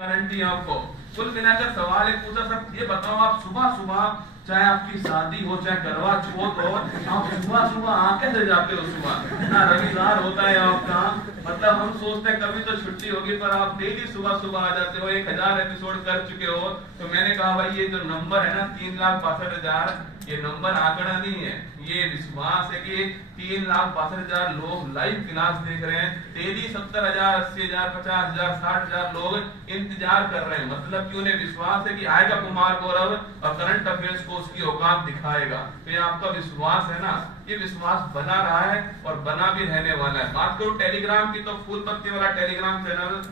Guarantee आपको। कुल मिलाकर सवाल एक पूछा, सब ये बताओ आप सुबह सुबह चाहे आपकी शादी हो चाहे करवा चौथ हो, आप सुबह सुबह आके से जाते हो? सुबह ना रविवार होता है आपका, मतलब हम सोचते हैं कभी तो छुट्टी होगी, पर आप डेली सुबह सुबह आ जाते हो। 1000 एपिसोड कर चुके हो। तो मैंने कहा भाई ये जो नंबर है ना 3,62,000, ये नंबर आंकड़ा नहीं है, ये विश्वास है कि 3,62,000 लोग लाइव क्लास देख रहे हैं। डेली 70,000, 80,000, 50,000, 60,000 लोग इंतजार कर रहे हैं। मतलब कि उन्हें विश्वास है कि आएगा कुमार गौरव और करंट अफेयर्स को उसकी औकात दिखाएगा। तो ये आपका विश्वास है ना, ये विश्वास बना रहा है और बना भी रहने वाला है। बात करूं टेलीग्राम की, तो फूल पत्ती वाला टेलीग्राम चैनल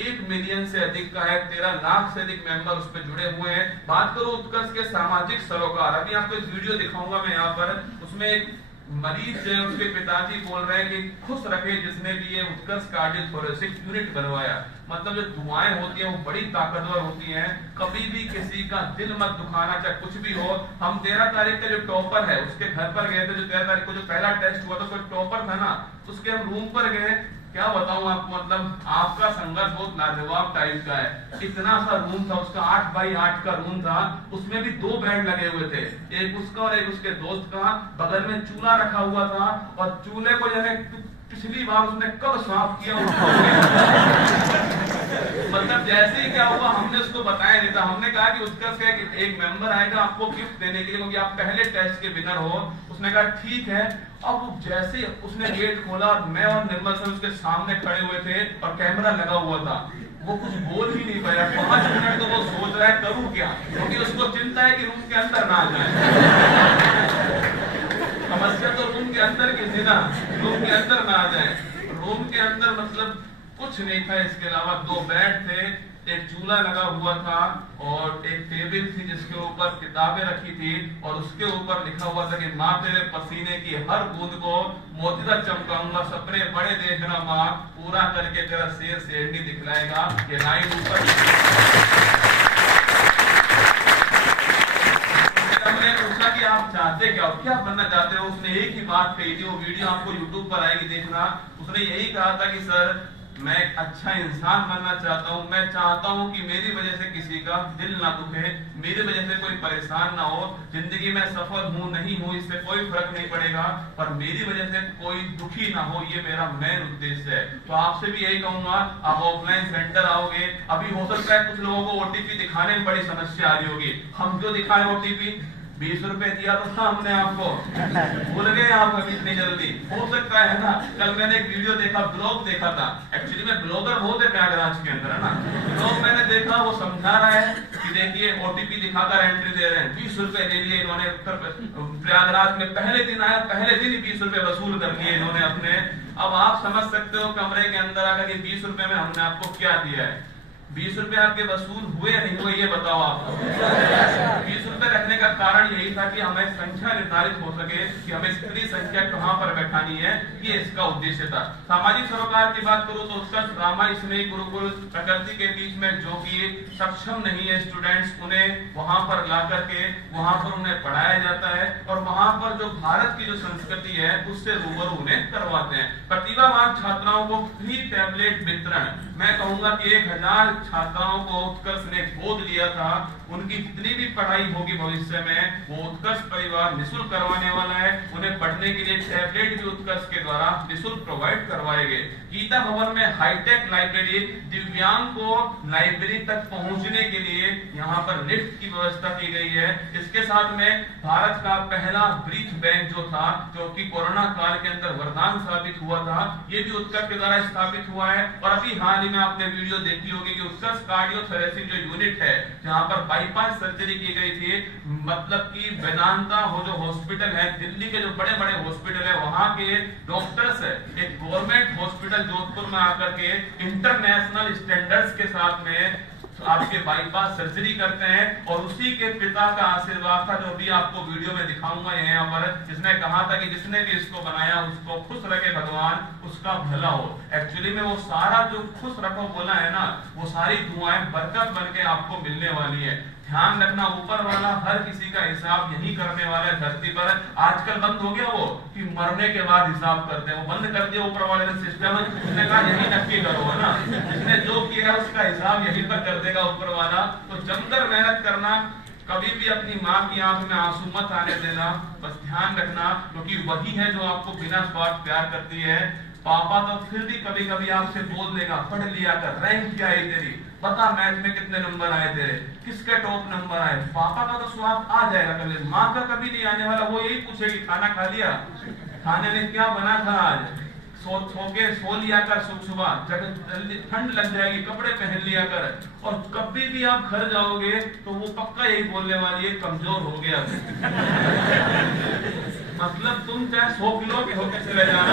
1 मिलियन से अधिक का है, 13 लाख से अधिक मेंबर उस पर जुड़े हुए हैं। बात करूं उत्कर्ष के सामाजिक सरोकार, अभी आपको एक वीडियो दिखाऊंगा मैं यहाँ पर। उसमें एक मरीज जो है उसके पिताजी बोल रहे हैं कि खुश रखे जिसने भी ये उत्कर्ष कार्डियोथोरेसिक यूनिट बनवाया। मतलब जो दुआएं होती हैं वो बड़ी ताकतवर होती हैं। कभी भी किसी का दिल मत दुखाना, चाहे कुछ भी हो। हम 13 तारीख का जो टॉपर है उसके घर पर गए थे, जो 13 तारीख को जो पहला टेस्ट हुआ था उसका टॉपर था ना, उसके हम रूम पर गए। क्या बताऊं आपको, मतलब आपका संघर्ष बहुत लाजवाब टाइप का है। इतना सा रूम था उसका, 8 बाई 8 का रूम था। उसमें भी 2 बेड लगे हुए थे, एक उसका और एक उसके दोस्त का। बगल में चूल्हा रखा हुआ था और चूल्हे को जाने पिछली बार उसने कब साफ किया मतलब जैसे ही क्या हुआ हमने उसको बताया नहीं था। हमने कहा कि उसका एक मेंबर आएगा आपको गिफ्ट देने के लिए, क्योंकि आप पहले टेस्ट के विनर हो। उसने कहा ठीक है। अब जैसे उसने गेट खोला और मैं और निर्मल सर उसके सामने खड़े हुए थे और कैमरा लगा हुआ था, वो कुछ बोल ही नहीं पाया। 5 मिनट तो वो सोच रहा है करूं क्या, क्योंकि उसको चिंता है कि रूम के अंदर ना आ जाए। समस्या तो रूम के अंदर की थी ना, रूम के अंदर ना आ जाए। रूम के अंदर मतलब कुछ नहीं था इसके अलावा, 2 बेड थे, एक चूल्हा लगा हुआ था और एक टेबल थी जिसके ऊपर किताबें रखी थी और उसके ऊपर लिखा हुआ था कि माँ तेरे पसीने की हर बूंद को मोतीदा चमकाऊंगा, सपने बड़े देखना माँ, पूरा करके तेरा शेर शेरनी दिखलाएगा। ये लाइन ऊपर पूछा कि आप चाहते क्या बनना चाहते हो? उसने एक ही बात कही थी, वो वीडियो आपको यूट्यूब पर आएगी देखना। उसने यही कहा था कि सर मैं एक अच्छा इंसान बनना चाहता हूँ। मैं चाहता हूँ कि मेरी वजह से किसी का दिल ना दुखे, मेरी वजह से कोई परेशान ना हो। जिंदगी में सफल हूँ नहीं हूँ इससे कोई फर्क नहीं पड़ेगा, पर मेरी वजह से कोई दुखी ना हो, ये मेरा मेन उद्देश्य है। तो आपसे भी यही कहूंगा, आप ऑफलाइन सेंटर आओगे, अभी हो सकता है कुछ लोगों को ओटीपी दिखाने में बड़ी समस्या आ रही होगी। हम जो दिखाए ओटीपी 20 रुपए दिया तो था हमने आपको, भूल गए आप अभी इतनी जल्दी? हो सकता है ना। कल मैंने एक वीडियो देखा, ब्लॉग देखा था। एक्चुअली में ब्लॉगर बहुत है प्रयागराज के अंदर, है ना। ब्लॉग मैंने देखा, वो समझा रहा है कि देखिए ओटीपी दिखाकर एंट्री दे रहे हैं। 20 रुपए ले लिए इन्होंने। प्रयागराज में पहले दिन आया, पहले दिन ही 20 रुपए वसूल कर लिए इन्होंने अपने। अब आप समझ सकते हो कमरे के अंदर आकर कि 20 रुपए में हमने आपको क्या दिया है। 20 रुपए आपके वसूल हुए या नहीं हुए ये बताओ आप। 20 रुपए रखने का कारण यही था कि हमें संख्या निर्धारित हो सके कि हमें कितनी संख्या कहां पर बैठानी है, ये इसका उद्देश्य था। सामाजिक सरोकार की बात करूं तो उसका रामा स्नेही गुरुकुल प्रकृति के बीच में जो कि सक्षम नहीं है स्टूडेंट्स, उन्हें वहां पर ला करके वहां पर उन्हें पढ़ाया जाता है और वहां पर जो भारत की जो संस्कृति है उससे रूबरू उन्हें करवाते हैं। प्रतिभावान छात्राओं को फ्री टैबलेट वितरण, मैं कहूंगा कि 1000 छात्राओं को उत्कर्ष ने गोद लिया था। उनकी जितनी भी पढ़ाई होगी भविष्य में वो उत्कर्ष परिवार निःशुल्क करवाने वाला है। उन्हें पढ़ने के लिए टैबलेट भी उत्कर्ष के द्वारा निःशुल्क प्रोवाइड करवाएंगे। गीता भवन में हाईटेक लाइब्रेरी, दिव्यांग को लाइब्रेरी तक पहुंचने के लिए यहाँ पर लिफ्ट की व्यवस्था की गई है। इसके साथ में भारत का पहला ब्रीथ बैंक जो था, जो कि कोरोना काल के अंदर वरदान साबित हुआ था, ये भी उत्कर्ष के द्वारा स्थापित हुआ है। और अभी हाल ही में आपने वीडियो देखी होगी कि उत्कर्ष कार्डियोथोरेसिक जो यूनिट है, जहां पर बाईपास सर्जरी की गई थी, मतलब कि वेदांता वो जो हॉस्पिटल है, दिल्ली के जो बड़े बड़े हॉस्पिटल है, वहां के डॉक्टर्स है एक गवर्नमेंट हॉस्पिटल जोधपुर में आकर के इंटरनेशनल स्टैंडर्ड्स के साथ में आपके बाईपास सर्जरी करते हैं। और उसी के पिता का आशीर्वाद था जो भी आपको वीडियो में दिखाऊंगा यहाँ पर, जिसने कहा था कि जिसने भी इसको बनाया उसको खुश रखे भगवान, उसका भला हो। एक्चुअली में वो सारा जो खुश रखो बोला है ना, वो सारी दुआएं बरकत बन के आपको मिलने वाली है। ध्यान रखना, ऊपर वाला हर किसी का हिसाब यही करने वाला है धरती पर। आजकल बंद हो गया वो कि मरने के बाद हिसाब करते हैं, वो बंद कर दिया ऊपर वाले ने सिस्टम। उसने कहा यही नक्की करो, है ना, जिसने जो किया उसका हिसाब यहीं पर कर देगा ऊपर वाला। तो जमकर मेहनत करना, कभी भी अपनी माँ की आंख में आंसू मत आने देना, बस ध्यान रखना, क्योंकि वही है जो आपको बिना स्वार्थ प्यार करती है। पापा तो फिर भी कभी कभी आपसे बोल देगा, पढ़ लिया कर, रैंक क्या आई तेरी, बता मैथ में कितने नंबर आए तेरे, किसके टॉप नंबर आए। पापा का तो स्वार्थ आ जाएगा कभी, माँ का कभी नहीं आने वाला। वो यही पूछेगी खाना खा लिया, खाने में क्या बना था आज, सो लिया कर, सुबह जब जल्दी ठंड लग जाएगी कपड़े पहन लिया कर। और कभी भी आप घर जाओगे तो वो पक्का यही बोलने वाली है, कमजोर हो गया। मतलब तुम चाहे 100 किलो के होकर चले जाना,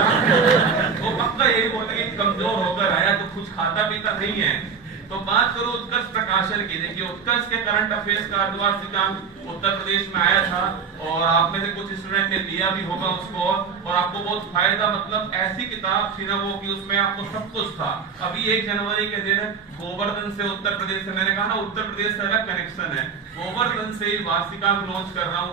वो पक्का यही बोलेंगे कमजोर होकर आया तो कुछ खाता पीता नहीं है। तो बात करो उत्कर्ष प्रकाशन की। देखिए उत्कर्ष के करंट अफेयर्स का अर्धवार्षिकांक उत्तर प्रदेश में आया था, और आप में से कुछ स्टूडेंट ने लिया भी होगा उसको, और आपको बहुत फायदा, मतलब ऐसी किताब थी ना वो कि उसमें आपको सब कुछ था। अभी 1 जनवरी के दिन गोवर्धन से उत्तर प्रदेश से, मैंने कहा ना उत्तर प्रदेश से अलग कनेक्शन है, गोवर्धन से वार्षिकांक लॉन्च कर रहा हूँ।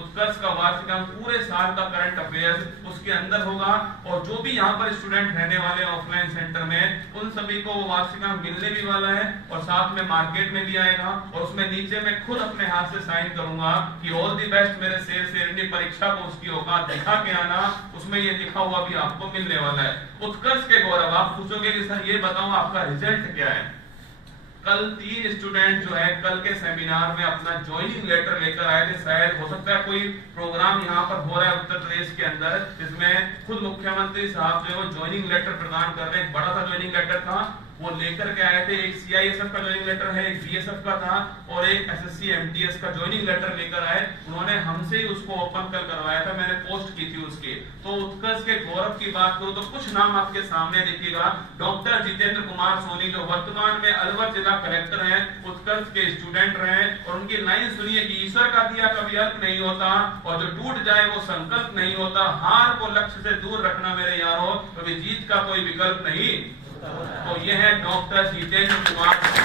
उत्कर्ष का वार्षिकांक पूरे साल का करंट अफेयर्स उसके अंदर होगा, और जो भी यहाँ पर स्टूडेंट रहने वाले ऑफलाइन सेंटर में उन सभी को वो वार्षिकांक मिलने भी वाला है, और साथ में मार्केट में भी आएगा। और उसमें नीचे मैं खुद अपने हाथ से साइन करूंगा कि ऑल द बेस्ट मेरे शेरनी परीक्षा को उसकी औकात दिखा के आना, उसमें ये लिखा हुआ भी आपको मिलने वाला है। उत्कर्ष के गौरव, आप पूछोगे कि सर ये बताओ आपका रिजल्ट क्या है। कल 3 स्टूडेंट जो है कल के सेमिनार में अपना ज्वाइनिंग लेटर लेकर आए थे। शायद हो सकता है कोई प्रोग्राम यहाँ पर हो रहा है उत्तर प्रदेश के अंदर, जिसमें खुद मुख्यमंत्री साहब जो है वो ज्वाइनिंग लेटर प्रदान कर रहे हैं। एक बड़ा सा ज्वाइनिंग लेटर था वो लेकर के आए थे। एक सीआईएसएफ का ज्वाइनिंग लेटर है, एक बीएसएफ का था, और एक एसएससी एमटीएस का ज्वाइनिंग लेटर लेकर आए। उन्होंने हमसे ही उसको ओपन कल करवाया था, मैंने पोस्ट की थी उसकी। तो उत्कर्ष के गौरव की बात करूं तो कुछ नाम आपके सामने देखिएगा। डॉक्टर जितेंद्र कुमार सोनी जो वर्तमान में अलवर जिला कलेक्टर हैं, उत्कर्ष के स्टूडेंट रहे, और उनकी लाइन सुनिए कि ईश्वर का दिया कभी अर्थ नहीं होता, और जो टूट जाए वो संकल्प नहीं होता। हार को लक्ष्य से दूर रखना मेरे यारों, कभी जीत का कोई विकल्प नहीं। तो ये है डॉक्टर जितेंद्र कुमार जिला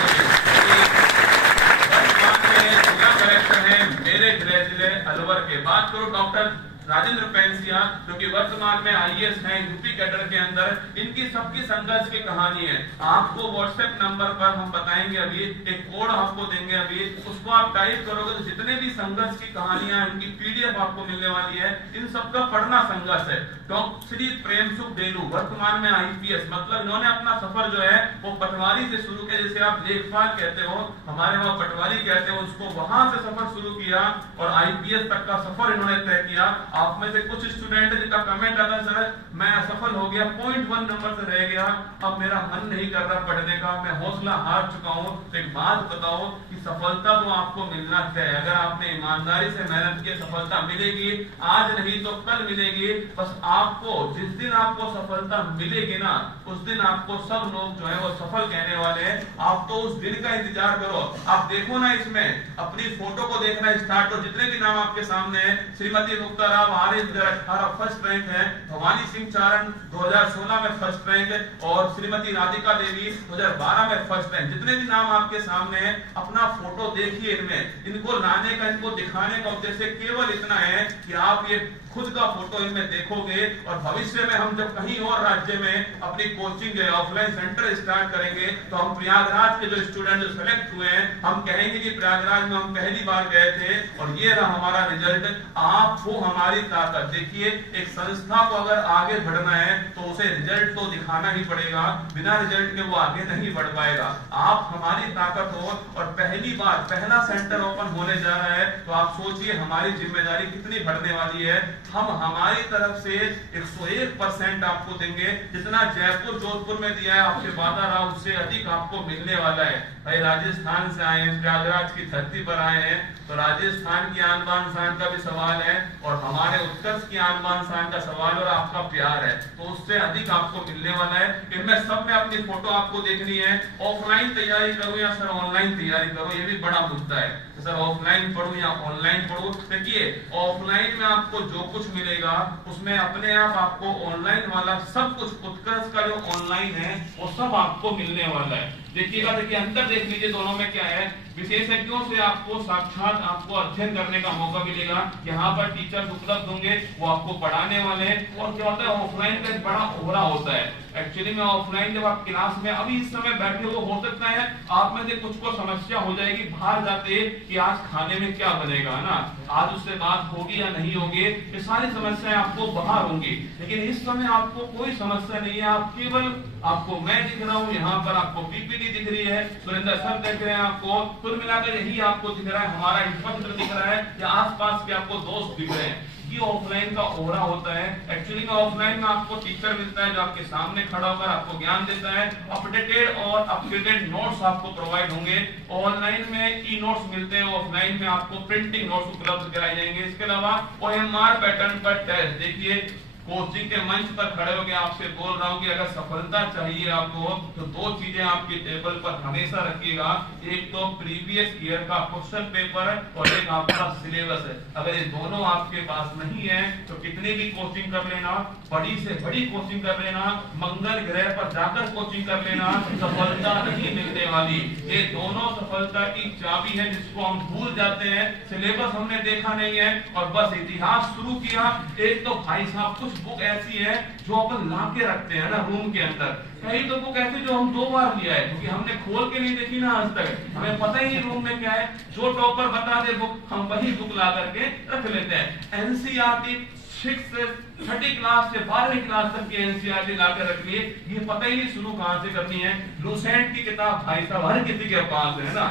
कलेक्टर है मेरे गृह जिले अलवर के। बात करो डॉक्टर राजेंद्र पेंसिया जो कि वर्तमान में आईएएस हैं यूपी कैडर के अंदर, इनकी सबकी संघर्ष की कहानी है। आपको व्हाट्सएप नंबर पर हम बताएंगे, अभी एक कोड आपको देंगे, अभी उसको आप टाइप करोगे तो जितने भी संघर्ष की कहानियां इनकी पीडीएफ आपको मिलने वाली है। इन सबका पढ़ना संघर्ष है। डॉक्टर श्री प्रेम सुख डेलू वर्तमान में आईपीएस, मतलब इन्होंने अपना सफर जो है वो पटवारी से शुरू किया, जैसे आप लेखपाल कहते हो, हमारे वहां पटवारी कहते हो उसको, वहां से सफर शुरू किया और आईपीएस तक का सफर इन्होंने तय किया। आप में से कुछ स्टूडेंट जिनका कमेंट आता सर मैं असफल हो गया, 0.1 नंबर से रह गया, अब मेरा मन नहीं कर रहा पढ़ने का, मैं हौसला हार चुका हूं। तो एक बात बताओ कि सफलता तो आपको मिलना चाहिए। अगर आपने ईमानदारी से मेहनत की सफलता मिलेगी, आज नहीं तो कल मिलेगी। बस आपको जिस दिन आपको सफलता मिलेगी ना, उस दिन आपको सब लोग जो है वो सफल कहने वाले हैं। आप तो उस दिन का इंतजार करो। आप देखो ना, इसमें अपनी फोटो को देखना स्टार्ट करो। जितने भी नाम आपके सामने है, श्रीमती मुक्ता राव आर्य 2018 फर्स्ट रैंक है, भवानी सिंह चारण 2016 में फर्स्ट रैंक, और श्रीमती राधिका देवी 2012 में फर्स्ट रैंक। जितने भी नाम आपके सामने हैं, अपना फोटो देखिए इनमें। इनको लाने का, इनको दिखाने का उद्देश्य केवल इतना है कि आप ये खुद का फोटो इनमें देखोगे, और भविष्य में हम जब कहीं और राज्य में अपनी कोचिंग ऑफलाइन सेंटर स्टार्ट करेंगे तो हम प्रयागराज के जो स्टूडेंट जो सेलेक्ट हुए हैं, हम कहेंगे कि प्रयागराज में हम पहली बार गए थे और ये रहा हमारा रिजल्ट। आपको हमारी ताकत देखिए, एक संस्था को अगर आगे बढ़ना है तो उसे रिजल्ट तो दिखाना ही पड़ेगा, बिना रिजल्ट के वो आगे नहीं बढ़ पाएगा। आप हमारी ताकत हो, और पहली बार पहला सेंटर ओपन होने जा रहा है, तो आप सोचिए हमारी जिम्मेदारी कितनी बढ़ने वाली है। हम हमारी तरफ से 101% आपको देंगे, जितना जयपुर जोधपुर में दिया है आपसे वादा रहा, उससे अधिक आपको मिलने वाला है। भाई राजस्थान से आए हैं, प्रयागराज की धरती पर आए हैं, तो राजस्थान की आन बान शान का भी सवाल है, और हमारे उत्कर्ष की आन बान शान का सवाल और आपका प्यार है, तो उससे अधिक आपको मिलने वाला है। इनमें सब में अपनी फोटो आपको देखनी है। ऑफलाइन तैयारी करो या सर ऑनलाइन तैयारी करो, ये भी बड़ा मुद्दा है। सर ऑफलाइन पढ़ूं या ऑनलाइन पढ़ूं? देखिए ऑफलाइन में आपको जो कुछ मिलेगा उसमें अपने आप आपको ऑनलाइन वाला सब कुछ, उत्कर्ष का जो ऑनलाइन है वो सब आपको मिलने वाला है। देखिएगा, देखिए अंतर देख लीजिए दोनों में क्या है। विशेषज्ञों से आपको साक्षात आपको अध्ययन करने का मौका मिलेगा। यहाँ पर टीचर्स उपलब्ध होंगे, वो आपको पढ़ाने वाले हैं। और क्या होता है, ऑफलाइन का एक बड़ा ओहरा होता है। एक्चुअली में ऑफलाइन जब आप क्लास में अभी इस समय बैठे हो सकता है आप में से कुछ को समस्या हो जाएगी बाहर जाते कि आज खाने में क्या बनेगा, है ना, आज उससे बात होगी या नहीं होगी, ये सारी समस्याएं आपको बाहर होंगी। लेकिन इस समय आपको कोई समस्या नहीं है, आप केवल आपको मैं दिख रहा हूँ, यहाँ पर आपको पीपीटी दिख रही है, सुरेंद्र सर देख रहे हैं आपको, कुल मिलाकर यही आपको दिख रहा है, हमारा इंफ्रास्ट्रक्चर दिख रहा है या आसपास के आपको दोस्त दिख रहे हैं। ये ऑफलाइन का ओहरा होता है। एक्चुअली में ऑफलाइन में आपको टीचर मिलता है जो आपके सामने खड़ा होकर आपको ज्ञान देता है, अपडेटेड और अपडेटेड नोट्स आपको प्रोवाइड होंगे। ऑनलाइन में ई नोट्स मिलते हैं, ऑफलाइन में आपको प्रिंटिंग नोट्स उपलब्ध कराए जाएंगे। इसके अलावा ओएमआर पैटर्न पर टेस्ट, देखिए कोचिंग के मंच पर खड़े होकर आपसे बोल रहा हूं कि अगर सफलता चाहिए आपको तो दो चीजें आपके टेबल पर हमेशा रखिएगा, एक तो प्रीवियस ईयर का क्वेश्चन पेपर और एक आपका सिलेबस है। अगर ये दोनों आपके पास नहीं है तो कितनी भी कोचिंग कर लेना, बड़ी से बड़ी कोचिंग कर लेना, मंगल ग्रह पर जाकर कोचिंग कर लेना, सफलता नहीं मिलने वाली। ये दोनों सफलता की चाबी है जिसको हम भूल जाते हैं। सिलेबस हमने देखा नहीं है और बस इतिहास शुरू किया। एक तो भाई साहब कुछ बुक ऐसी है जो अपन ला के रखते हैं ना रूम के अंदर, कई तो बुक ऐसी जो हम 2 बार लिया है क्योंकि हमने खोल के नहीं देखी ना आज तक, हमें पता ही नहीं रूम में क्या है। जो टॉपर बता दे बुक हम वही बुक ला करके रख लेते हैं। एनसीईआरटी 6 क्लास से 12वीं क्लास तक की एनसीईआरटी लाकर रख लिए, ये पता ही नहीं शुरू कहां से करनी है। लूसेंट की किताब भाई साहब हर किसी के पास है ना,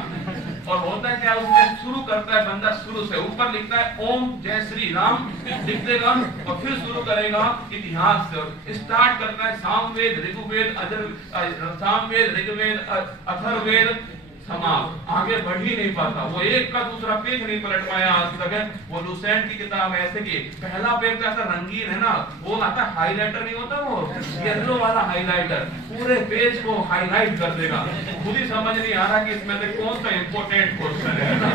और होता क्या उसमें शुरू करता है बंदा शुरू से, ऊपर लिखता है ओम जय श्री राम लिख देगा और फिर शुरू करेगा इतिहास से, स्टार्ट करता है सामवेद ऋग्वेद सामवेद ऋग्वेद अथर्ववेद समाप्त, आगे बढ़ ही नहीं पाता। वो एक का दूसरा पेज नहीं पलट पाया आज तक। वो लूसेंट की किताब ऐसे की पहला पेज तो ऐसा रंगीन है ना, वो आता हाइलाइटर नहीं होता, वो येलो वाला हाइलाइटर पूरे पेज को हाईलाइट कर देगा। खुद ही समझ नहीं आ रहा कि इसमें से कौन सा इंपोर्टेंट क्वेश्चन है ना।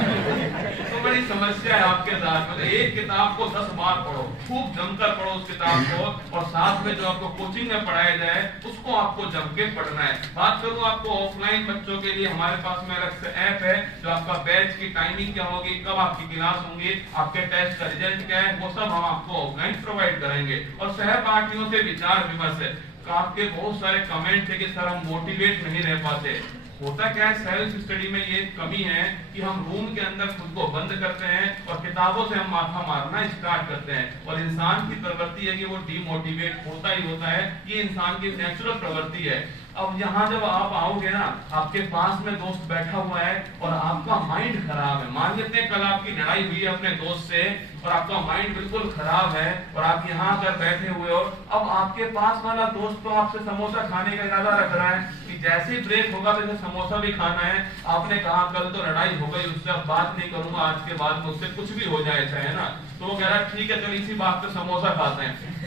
तो बड़ी समस्या है आपके साथ। मतलब एक किताब को 10 बार पढ़ो, खूब जमकर पढ़ो उस किताब को, और साथ में जो आपको कोचिंग में पढ़ाया जाए उसको आपको जम के पढ़ना है। बात करूं आपको ऑफलाइन बच्चों के लिए, हमारे पास में अलग से ऐप है जो आपका बैच की टाइमिंग क्या होगी, कब आपकी क्लास होंगी, आपके टेस्ट का रिजल्ट क्या है, वो सब हम आपको ऑफलाइन प्रोवाइड करेंगे। और सहपाठियों से विचार विमर्श है। आपके बहुत सारे कमेंट थे कि सर हम मोटिवेट नहीं रह पाते। होता क्या है, सेल्फ स्टडी में ये कमी है कि हम रूम के अंदर खुद को बंद करते हैं और किताबों से हम माथा मारना स्टार्ट करते हैं, और इंसान की प्रवृत्ति है कि वो डिमोटिवेट होता ही होता है। ये इंसान की नेचुरल प्रवृत्ति है। अब यहाँ जब आप आओगे ना, आपके पास में दोस्त बैठा हुआ है और आपका माइंड खराब है, मान लेते हैं कल आपकी लड़ाई हुई है अपने दोस्त से और आपका माइंड बिल्कुल खराब है और आप यहाँ आकर बैठे हुए हो। अब आपके पास वाला दोस्त तो आपसे समोसा खाने का इरादा रख रहा है कि जैसे ही ब्रेक होगा वैसे समोसा भी खाना है। आपने कहा कल तो लड़ाई हो गई, उससे अब बात नहीं करूंगा, आज के बाद मुझसे कुछ भी हो जाए, है ना। तो वो कह रहा है ठीक है चल इसी बात पे समोसा खाते हैं।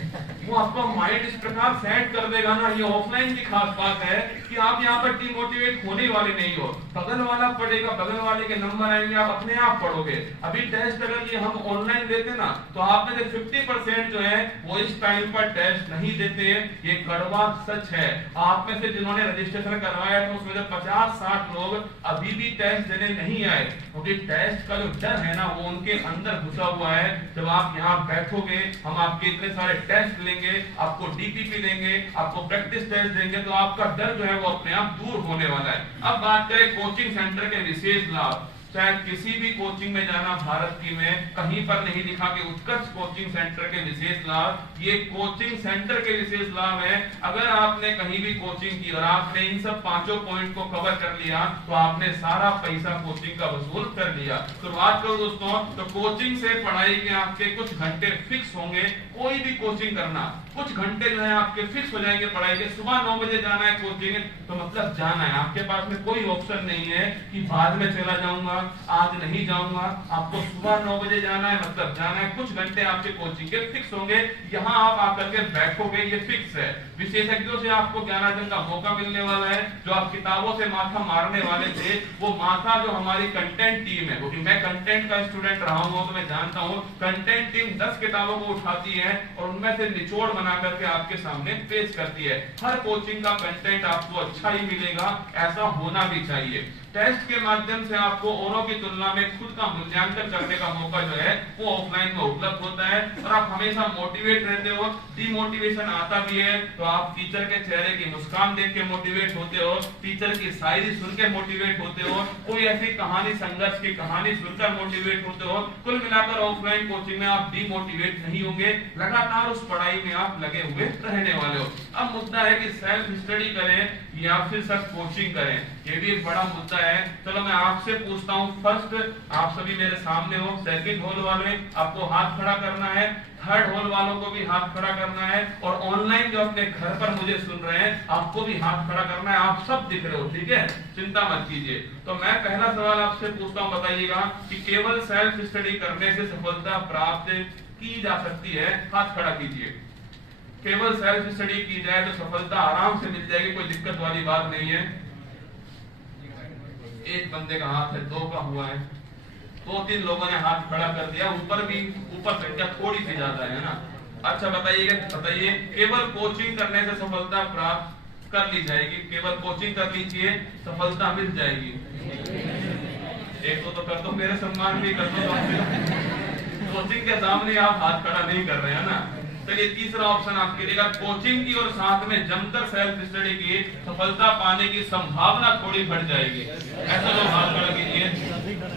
वो आपका माइंड इस प्रकार सेट कर देगा ना। ये ऑफलाइन की खास बात है कि आप यहाँ पर डिमोटिवेट होने वाले नहीं हो। बगल वाला पढ़ेगा, बगल वाले के नंबर आएंगे, आप अपने आप पढ़ोगे। अभी टेस्ट अगर ये हम ऑनलाइन देते ना तो आप में से 50% जो है वो इस टाइम पर टेस्ट नहीं देते। ये कड़वा सच है। आप में से जिन्होंने रजिस्ट्रेशन करवाया तो उसमें से 50-60 लोग अभी भी टेस्ट देने नहीं आए, क्योंकि टेस्ट का जो डर है ना वो उनके अंदर घुसा हुआ है। जब आप यहाँ बैठोगे, हम आपके इतने सारे टेस्ट लेंगे, आपको डीपीपी देंगे, आपको प्रैक्टिस टेस्ट देंगे, तो आपका डर जो है वो अपने आप दूर होने वाला है। अब बात करें कोचिंग सेंटर के विशेष लाभ। चाहे किसी भी कोचिंग में जाना भारत की में, कहीं पर नहीं लिखा कि उत्कर्ष कोचिंग सेंटर के विशेष लाभ। ये कोचिंग सेंटर के विशेष लाभ है। अगर आपने कहीं भी कोचिंग की और आपने इन सब 5 पॉइंट को कवर कर लिया तो आपने सारा पैसा कोचिंग का वसूल कर लिया। शुरुआत करो दोस्तों, तो कोचिंग से पढ़ाई के आपके कुछ घंटे फिक्स होंगे। कोई भी कोचिंग करना, कुछ घंटे जो है आपके फिक्स हो जाएंगे पढ़ाई के। सुबह 9 बजे जाना है कोचिंग तो मतलब जाना है, आपके पास में कोई ऑप्शन नहीं है कि बाद में चला जाऊंगा आज नहीं जाऊंगा। आपको सुबह 9 बजे जाना है, मतलब जाना है, कुछ घंटे आपके कोचिंग के फिक्स होंगे, यहाँ आप आकर के बैठोगे, ये फिक्स है। विशेषज्ञों से आपको ज्ञानार्जन का मौका मिलने वाला है। जो आप किताबों से माथा मारने वाले थे, वो माथा जो हमारी कंटेंट टीम है, क्योंकि मैं कंटेंट का स्टूडेंट रहा हूं तो मैं जानता हूं, कंटेंट टीम 10 किताबों को उठाती है और उनमें से निचोड़ बना करके आपके सामने पेश करती है। हर कोचिंग का कंटेंट आपको अच्छा ही मिलेगा, ऐसा होना भी चाहिए। टेस्ट के माध्यम से आपको औरों की तुलना में खुद का मूल्यांकन करने का मौका जो है वो ऑफलाइन में उपलब्ध होता है और आप हमेशा मोटिवेट रहते हो। डिमोटिवेशन आता भी है तो आप टीचर के चेहरे की मुस्कान देख के मोटिवेट होते हो, टीचर की शायरी सुन के मोटिवेट होते हो, कोई ऐसी कहानी, संघर्ष की कहानी सुनकर मोटिवेट होते हो। कुल मिलाकर ऑफलाइन कोचिंग में आप डिमोटिवेट नहीं होंगे, लगातार उस पढ़ाई में आप लगे हुए रहने वाले हो। अब मुद्दा है कि सेल्फ स्टडी करें या फिर सिर्फ कोचिंग करें, ये भी एक बड़ा मुद्दा है। चलो मैं आपसे पूछता हूँ, फर्स्ट आप सभी मेरे सामने हो, सेकंड हॉल वाले आपको हाथ खड़ा करना है, थर्ड हॉल वालों को भी हाथ खड़ा करना है, और ऑनलाइन जो अपने घर पर मुझे सुन रहे हैं आपको भी हाथ खड़ा करना है। आप सब दिख रहे हो, ठीक है, चिंता मत कीजिए। तो मैं पहला सवाल आपसे पूछता हूँ, बताइएगा कि केवल सेल्फ स्टडी करने से सफलता प्राप्त की जा सकती है? हाथ खड़ा कीजिए। केवल सेल्फ स्टडी की जाए तो सफलता आराम से मिल जाएगी, कोई दिक्कत वाली बात नहीं है। एक बंदे का हाथ है, 2 का हुआ है, 2-3 लोगों ने हाथ खड़ा कर दिया, ऊपर संख्या थोड़ी सी ज्यादा है ना। अच्छा बताइए, केवल कोचिंग करने से सफलता प्राप्त कर ली जाएगी? केवल कोचिंग कर लीजिए, सफलता मिल जाएगी? एक तो कर दो, मेरे सम्मान भी कर दो। कोचिंग के सामने आप हाथ खड़ा नहीं कर रहे हैं ना। चलिए तीसरा ऑप्शन आपके लिए, कोचिंग की और साथ में जमकर सेल्फ स्टडी की सफलता पाने की संभावना थोड़ी बढ़ जाएगी। ऐसा लोग हाथ खड़ा कीजिए।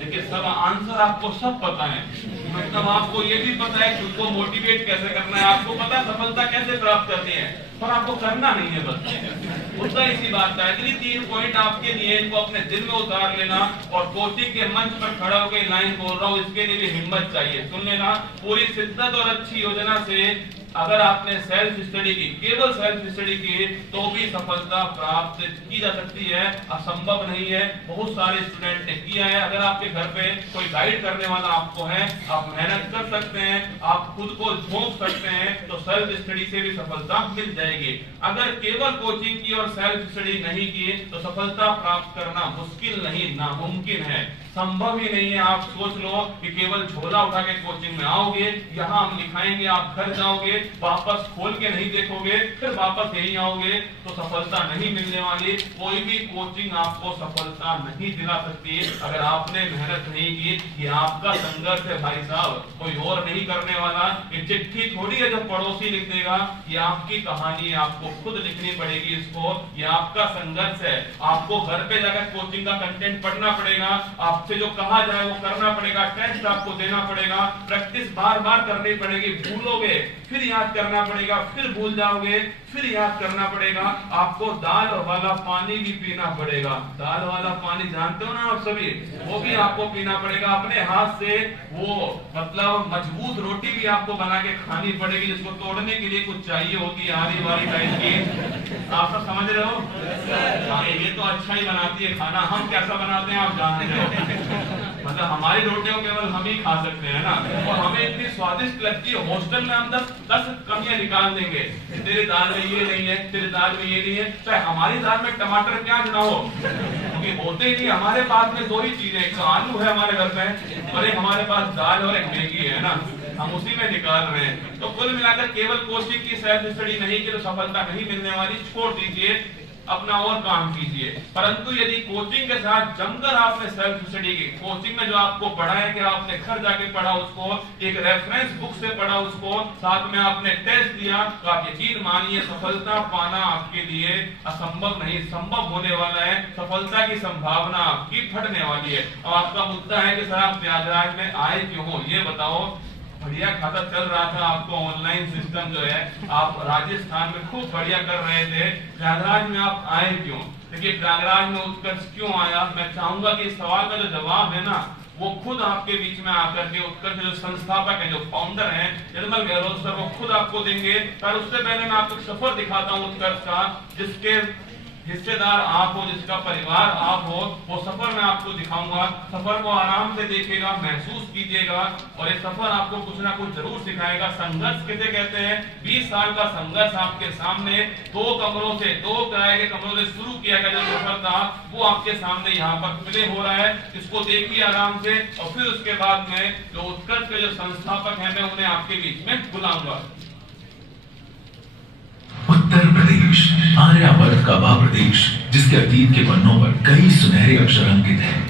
देखिए सब आंसर आपको सब पता है, मतलब आपको ये भी पता है खुद को मोटिवेट कैसे करना है, आपको पता है सफलता कैसे प्राप्त करनी है, पर आपको करना नहीं है। बस मुद्दा इसी बात का है। 3 पॉइंट आपके लिए, इनको अपने दिल में उतार लेना और कोचिंग के मंच पर खड़ा होकर लाइन बोल रहा हूँ, इसके लिए भी हिम्मत चाहिए। सुन लेना, पूरी शिद्दत और अच्छी योजना से अगर आपने सेल्फ स्टडी की, केवल सेल्फ स्टडी की, तो भी सफलता प्राप्त की जा सकती है, असंभव नहीं है। बहुत सारे स्टूडेंट ने किया है। अगर आपके घर पे कोई गाइड करने वाला आपको है, आप मेहनत कर सकते हैं, आप खुद को झोंक सकते हैं, तो सेल्फ स्टडी से भी सफलता मिल जाएगी। अगर केवल कोचिंग की और सेल्फ स्टडी नहीं की तो सफलता प्राप्त करना मुश्किल नहीं, नामुमकिन है, संभव ही नहीं है। आप सोच लो कि केवल झोला उठा के कोचिंग में आओगे, यहाँ हम लिखाएंगे, आप घर जाओगे, वापस खोल के नहीं देखोगे, फिर वापस यही आओगे, तो सफलता नहीं मिलने वाली। कोई भी कोचिंग आपको सफलता नहीं दिला सकती अगर आपने मेहनत नहीं की। ये आपका संघर्ष है भाई साहब, कोई और नहीं करने वाला। ये चिट्ठी थोड़ी है जो पड़ोसी लिख देगा, ये आपकी कहानी है, आपको खुद लिखनी पड़ेगी इसको। ये आपका संघर्ष है, आपको घर पे जाकर कोचिंग का कंटेंट पढ़ना पड़ेगा, आपसे जो कहा जाए वो करना पड़ेगा, टेस्ट आपको देना पड़ेगा, प्रैक्टिस बार बार करनी पड़ेगी, भूलोगे फिर याद करना पड़ेगा, फिर भूल जाओगे फिर याद करना पड़ेगा। आपको दाल वाला पानी भी पीना पड़ेगा। दाल वाला पानी जानते हो ना आप सभी, वो भी आपको पीना पड़ेगा अपने हाथ से। वो मतलब मजबूत रोटी भी आपको बना के खानी पड़ेगी, जिसको तोड़ने के लिए कुछ चाहिए होती है, आरी वारी टाइप की। आप सब समझ रहे हो? हाँ, ये तो अच्छा ही बनाती है खाना, हम कैसा बनाते हैं आप जानते हो। मतलब हमारी रोटियां केवल हम ही खा सकते हैं ना, और हमें इतनी स्वादिष्ट लगती है। हॉस्टल में हम 10 कमियां निकाल देंगे, तेरी दाल में ये नहीं है, तेरी दाल में ये नहीं है, चाहे हमारी दाल में टमाटर प्याज ना हो, क्योंकि होते ही नहीं। हमारे पास में 2 ही चीजें, एक तो आलू है हमारे घर में, और एक हमारे पास दाल और एक मैगी है ना, हम उसी में निकाल रहे हैं। तो कुल मिलाकर केवल कोचिंग की सेल्फ स्टडी नहीं की तो सफलता नहीं मिलने वाली, छोड़ दीजिए, अपना और काम कीजिए। परंतु यदि कोचिंग के साथ जमकर आपने सेल्फ स्टडी की, कोचिंग में जो आपको पढ़ाया कि आपने घर जाके पढ़ा उसको, एक रेफरेंस बुक से पढ़ा उसको, साथ में आपने टेस्ट दिया, तो आप यकीन मानिए सफलता पाना आपके लिए असंभव नहीं, संभव होने वाला है। सफलता की संभावना आपकी फटने वाली है। अब आपका मुद्दा है कि सर आप प्रयागराज में आए क्यों हो, ये बताओ। बढ़िया खाता चल रहा था, आपको ऑनलाइन सिस्टम जो है, आप राजस्थान में खूब बढ़िया कर रहे थे, प्रयागराज में आप आए क्यों? देखिए प्रयागराज में उत्कर्ष क्यों आया, मैं चाहूंगा कि इस सवाल का जो जवाब है ना, वो खुद आपके बीच में आकर के उत्कर्ष जो संस्थापक है, जो फाउंडर हैं निर्मल गहलोत सर, वो खुद आपको देंगे। पर उससे पहले मैं आपको सफर दिखाता हूँ उत्कर्ष का, जिसके हिस्सेदार आप हो, जिसका परिवार आप हो, वो सफर मैं आपको दिखाऊंगा। सफर को आराम से देखिएगा, महसूस कीजिएगा, और ये सफर आपको कुछ ना कुछ जरूर सिखाएगा। संघर्ष किसे कहते हैं? 20 साल का संघर्ष आपके सामने, 2 कमरों से, 2 किराए के कमरों से शुरू किया गया जो सफर था, वो आपके सामने यहाँ पर प्ले हो रहा है। इसको देखिए आराम से, और फिर उसके बाद में जो उत्कर्ष के जो संस्थापक हैं, मैं उन्हें आपके बीच में बुलाऊंगा। उत्तर प्रदेश, आर्यावर्त का वह प्रदेश जिसके अतीत के पन्नों पर कई सुनहरे अक्षर अंकित हैं।